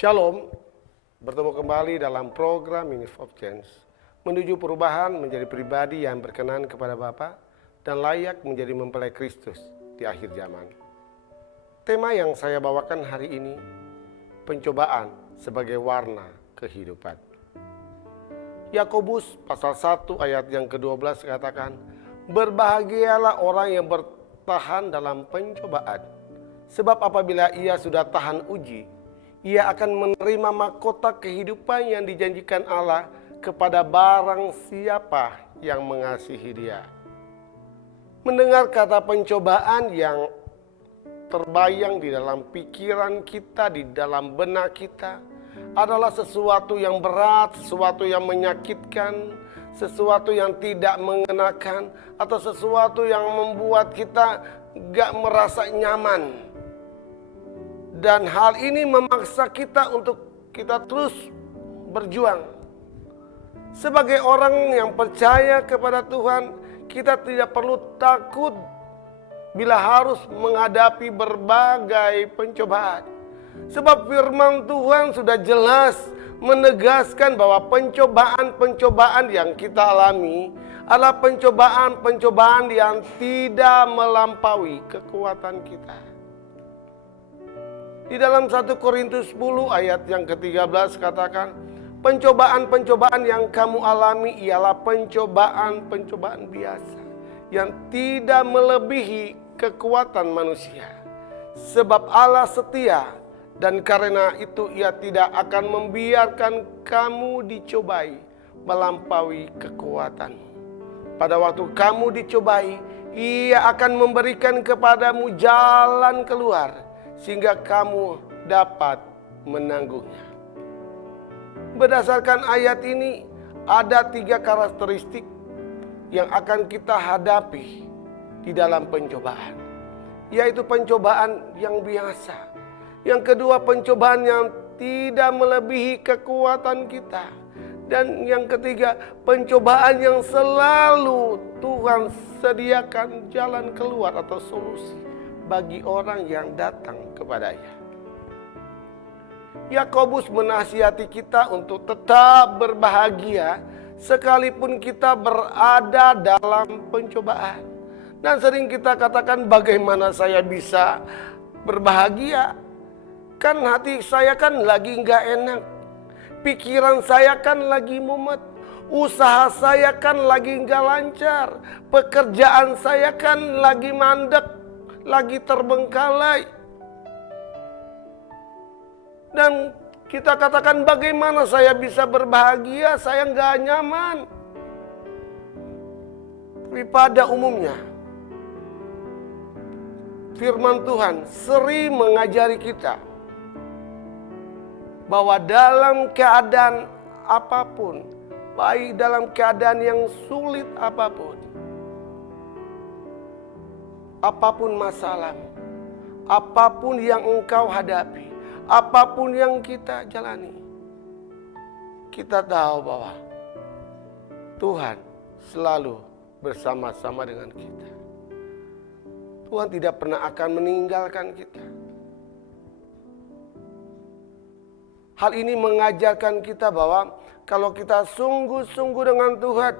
Shalom, bertemu kembali dalam program Minutes of Change, menuju perubahan menjadi pribadi yang berkenan kepada Bapa dan layak menjadi mempelai Kristus di akhir zaman. Tema yang saya bawakan hari ini, pencobaan sebagai warna kehidupan. Yakobus pasal 1 ayat yang ke-12 katakan, berbahagialah orang yang bertahan dalam pencobaan, sebab apabila ia sudah tahan uji, ia akan menerima mahkota kehidupan yang dijanjikan Allah kepada barang siapa yang mengasihi Dia. Mendengar kata pencobaan yang terbayang di dalam pikiran kita, di dalam benak kita, adalah sesuatu yang berat, sesuatu yang menyakitkan, sesuatu yang tidak mengenakan, atau sesuatu yang membuat kita gak merasa nyaman. Dan hal ini memaksa kita untuk kita terus berjuang. Sebagai orang yang percaya kepada Tuhan, kita tidak perlu takut bila harus menghadapi berbagai pencobaan. Sebab firman Tuhan sudah jelas menegaskan bahwa pencobaan-pencobaan yang kita alami adalah pencobaan-pencobaan yang tidak melampaui kekuatan kita. Di dalam 1 Korintus 10 ayat yang ke-13 katakan, pencobaan-pencobaan yang kamu alami ialah pencobaan-pencobaan biasa yang tidak melebihi kekuatan manusia. Sebab Allah setia, dan karena itu Ia tidak akan membiarkan kamu dicobai melampaui kekuatanmu. Pada waktu kamu dicobai, Ia akan memberikan kepadamu jalan keluar, sehingga kamu dapat menanggungnya. Berdasarkan ayat ini, ada 3 karakteristik yang akan kita hadapi di dalam pencobaan, yaitu pencobaan yang biasa. Yang kedua, pencobaan yang tidak melebihi kekuatan kita. Dan yang ketiga, pencobaan yang selalu Tuhan sediakan jalan keluar atau solusi bagi orang yang datang kepadanya. Yakobus menasihati kita untuk tetap berbahagia sekalipun kita berada dalam pencobaan. Dan sering kita katakan, bagaimana saya bisa berbahagia? Kan hati saya kan lagi nggak enak, pikiran saya kan lagi mumet, usaha saya kan lagi nggak lancar, pekerjaan saya kan lagi mandek, lagi terbengkalai. Dan kita katakan, bagaimana saya bisa berbahagia, saya nggak nyaman. Tapi pada umumnya firman Tuhan sering mengajari kita bahwa dalam keadaan apapun, baik dalam keadaan yang sulit apapun, apapun masalahmu, apapun yang engkau hadapi, apapun yang kita jalani, kita tahu bahwa Tuhan selalu bersama-sama dengan kita. Tuhan tidak pernah akan meninggalkan kita. Hal ini mengajarkan kita bahwa kalau kita sungguh-sungguh dengan Tuhan,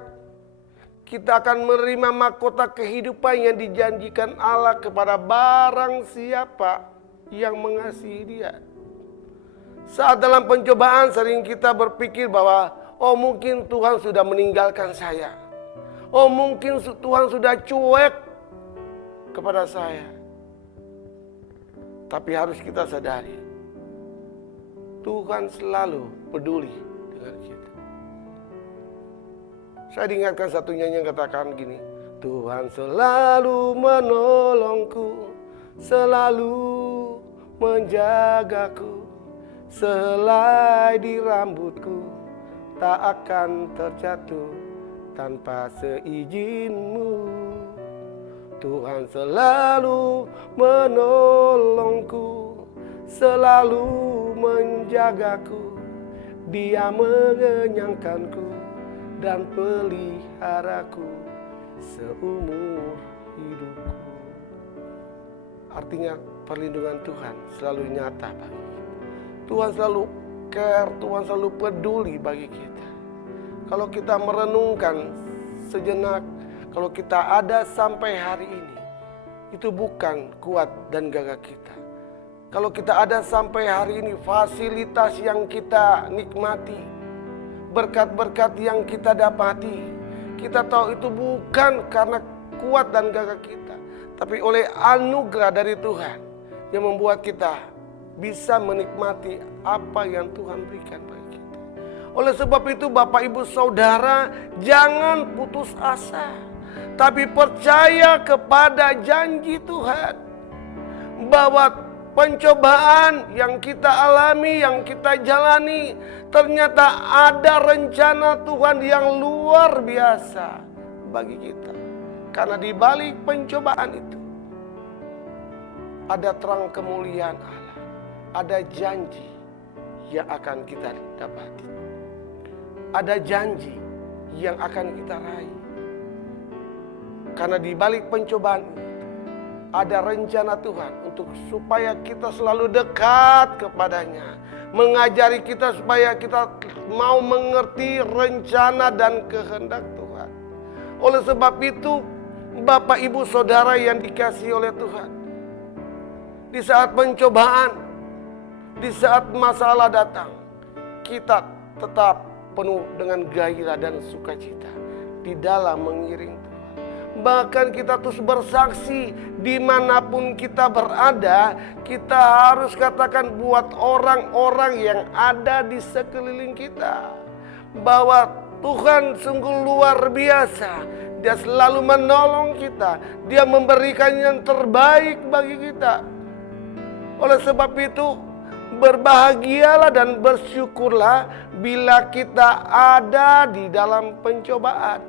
kita akan menerima mahkota kehidupan yang dijanjikan Allah kepada barang siapa yang mengasihi Dia. Saat dalam pencobaan sering kita berpikir bahwa, oh mungkin Tuhan sudah meninggalkan saya. Oh mungkin Tuhan sudah cuek kepada saya. Tapi harus kita sadari, Tuhan selalu peduli dengan kita. Saya diingatkan satu nyanyi yang katakan gini, Tuhan selalu menolongku, selalu menjagaku, selai di rambutku tak akan terjatuh tanpa seizin-Mu. Tuhan selalu menolongku, selalu menjagaku, Dia mengenyangkanku dan peliharaku seumur hidupku. Artinya perlindungan Tuhan selalu nyata bagi kita. Tuhan selalu care, Tuhan selalu peduli bagi kita. Kalau kita merenungkan sejenak, kalau kita ada sampai hari ini, itu bukan kuat dan gagah kita. Kalau kita ada sampai hari ini, fasilitas yang kita nikmati, berkat-berkat yang kita dapati, kita tahu itu bukan karena kuat dan gagah kita, tapi oleh anugerah dari Tuhan yang membuat kita bisa menikmati apa yang Tuhan berikan bagi kita. Oleh sebab itu Bapak Ibu Saudara, jangan putus asa, tapi percaya kepada janji Tuhan bahwa pencobaan yang kita alami, yang kita jalani, ternyata ada rencana Tuhan yang luar biasa bagi kita. Karena di balik pencobaan itu ada terang kemuliaan Allah, ada janji yang akan kita dapati, ada janji yang akan kita raih. Karena di balik pencobaan itu ada rencana Tuhan untuk supaya kita selalu dekat kepadanya, mengajari kita supaya kita mau mengerti rencana dan kehendak Tuhan. Oleh sebab itu, Bapak Ibu Saudara yang dikasihi oleh Tuhan, di saat pencobaan, di saat masalah datang, kita tetap penuh dengan gairah dan sukacita di dalam mengiring Tuhan. Bahkan kita terus bersaksi dimanapun kita berada, kita harus katakan buat orang-orang yang ada di sekeliling kita bahwa Tuhan sungguh luar biasa. Dia selalu menolong kita, Dia memberikan yang terbaik bagi kita. Oleh sebab itu, berbahagialah dan bersyukurlah bila kita ada di dalam pencobaan.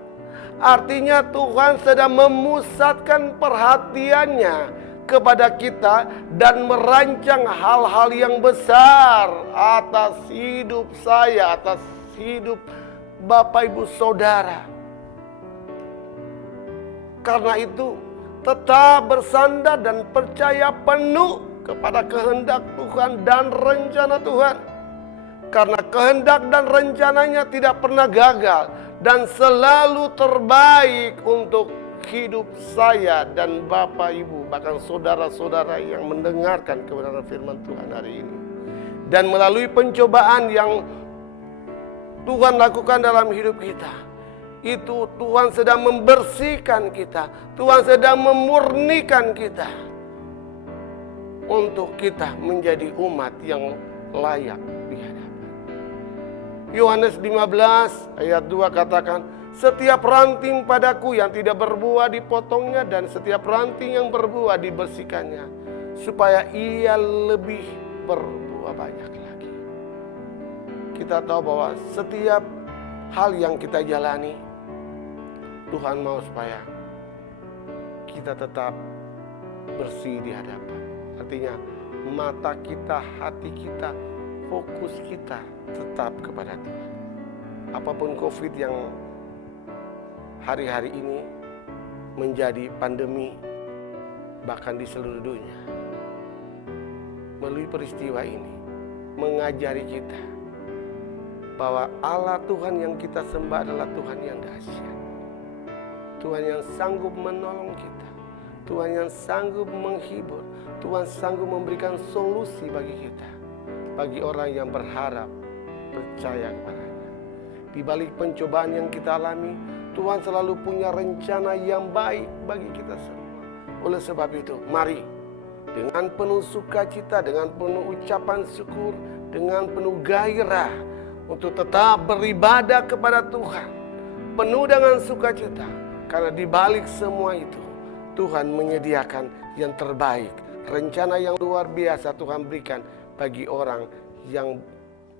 Artinya Tuhan sedang memusatkan perhatiannya kepada kita dan merancang hal-hal yang besar atas hidup saya, atas hidup Bapak Ibu Saudara. Karena itu, tetap bersandar dan percaya penuh kepada kehendak Tuhan dan rencana Tuhan. Karena kehendak dan rencananya tidak pernah gagal dan selalu terbaik untuk hidup saya dan Bapak Ibu, bahkan saudara-saudara yang mendengarkan kebenaran firman Tuhan hari ini. Dan melalui pencobaan yang Tuhan lakukan dalam hidup kita, itu Tuhan sedang membersihkan kita, Tuhan sedang memurnikan kita untuk kita menjadi umat yang layak di hadapan. Yohanes 15 ayat 2 katakan, setiap ranting padaku yang tidak berbuah dipotongnya, dan setiap ranting yang berbuah dibersihkannya, supaya ia lebih berbuah banyak lagi. Kita tahu bahwa setiap hal yang kita jalani, Tuhan mau supaya kita tetap bersih di hadapan. Artinya mata kita, hati kita, fokus kita tetap kepada Tuhan. Apapun COVID yang hari-hari ini menjadi pandemi, bahkan di seluruh dunia, melalui peristiwa ini mengajari kita bahwa Allah Tuhan yang kita sembah adalah Tuhan yang dahsyat. Tuhan yang sanggup menolong kita, Tuhan yang sanggup menghibur, Tuhan sanggup memberikan solusi bagi kita, bagi orang yang berharap, percaya kepadanya. Di balik pencobaan yang kita alami, Tuhan selalu punya rencana yang baik bagi kita semua. Oleh sebab itu, mari dengan penuh sukacita, dengan penuh ucapan syukur, dengan penuh gairah untuk tetap beribadah kepada Tuhan, penuh dengan sukacita. Karena di balik semua itu, Tuhan menyediakan yang terbaik. Rencana yang luar biasa Tuhan berikan bagi orang yang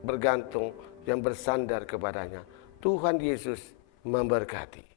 bergantung, yang bersandar kepadanya. Tuhan Yesus memberkati.